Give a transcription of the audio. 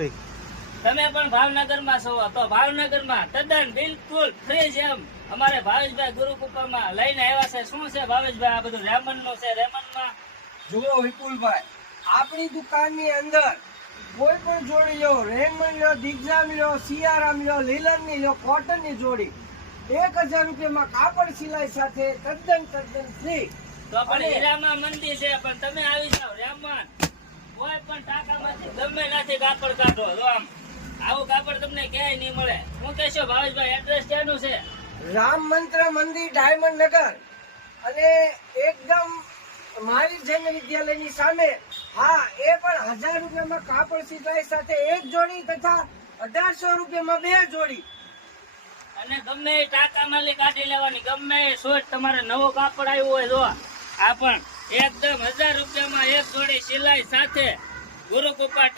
કઈક તમે પણ ભાવનગરમાં છો તો ભાવનગરમાં તદ્દન બિલકુલ ફ્રી છે એમ અમારે ભાવેશભાઈ ગુરુકૃપામાં લઈને આવ્યા છે. શું છે ભાવેશભાઈ? આ બધું રેમન્ડ નું છે. રેમન્ડમાં જુઓ વિપુલભાઈ, આપણી દુકાનની અંદર કોઈ પણ જોડી લો, રેમન્ડ લો, દિગ્જામ લો, સિયારામ લો, લીલનની લો, કોટનની જોડી 1000 રૂપિયામાં કાપડ સિલાઈ સાથે તદ્દન ફ્રી. તો પણ હીરામાં મંદી છે, પણ તમે આવી જાઓ રેમન્ડ, કોઈ પણ ટાંકામાંથી ગમે ત્યાંથી કાપડ કાઢો. તો આમ આવું કાપડ તમને ક્યાંય નહીં મળે. શું કહેશો ભાવેશભાઈ? એડ્રેસ ક્યાંનું છે? રામ મંત્ર મંદિર, ડાયમંડ નગર, અને એકદમ મારી જૈન વિદ્યાલયની સામે. હા, એ પણ 1000 રૂપિયામાં કાપડ સિલાઈ સાથે એક જોડી તથા 1800 રૂપિયામાં 2 જોડી. અને ગમે એ ટાંકામાંથી કાઢી લેવાની. ગમે એ શોધ તમારે નવો કાપડ આવ્યો હોય તો આ પણ એકદમ 1000 રૂપિયામાં એક જોડી સિલાઈ સાથે ગુરુકૃપા